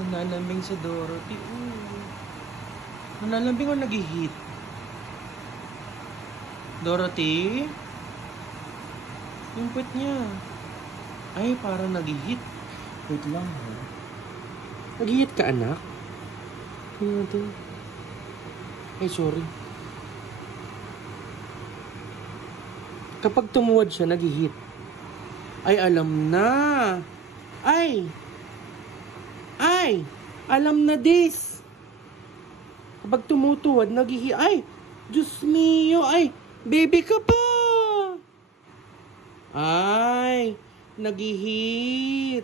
Nananambing si Dorothy. Nananambing o nag-hit? Dorothy? Yung puwet niya. Ay, parang nag-hit. Wait lang, ha? Nag-hit ka, anak? Tingnan natin. Ay, sorry. Kapag tumuwad siya, nag-hit. Ay, alam na. Ay! Alam na this. Kapag tumutuwad, nag-hit. Ay! Diyos mio! Ay! Baby ka pa! Ay! Nag-hit.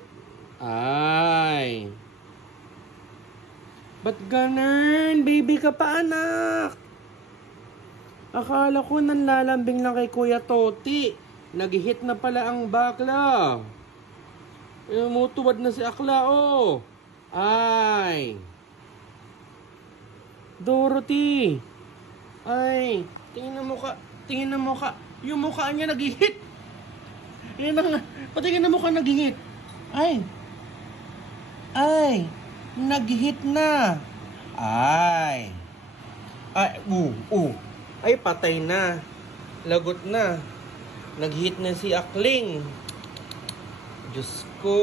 Ay! Ba't ganun? Baby ka pa, anak! Akala ko nanlalambing lang kay Kuya Toti. Nag-hit na pala ang bakla. Tumutuwad na si Akla, oh. Ay. Dorothy. Ay. Tingnan mo ka. Yung mukha niya nag-hit. Yan na nga. Patingin na mukha nag-hit. Ay. Nag-hit na. Ay. Ay, patay na. Lagot na. Nag-hit na si Akling. Diyos ko.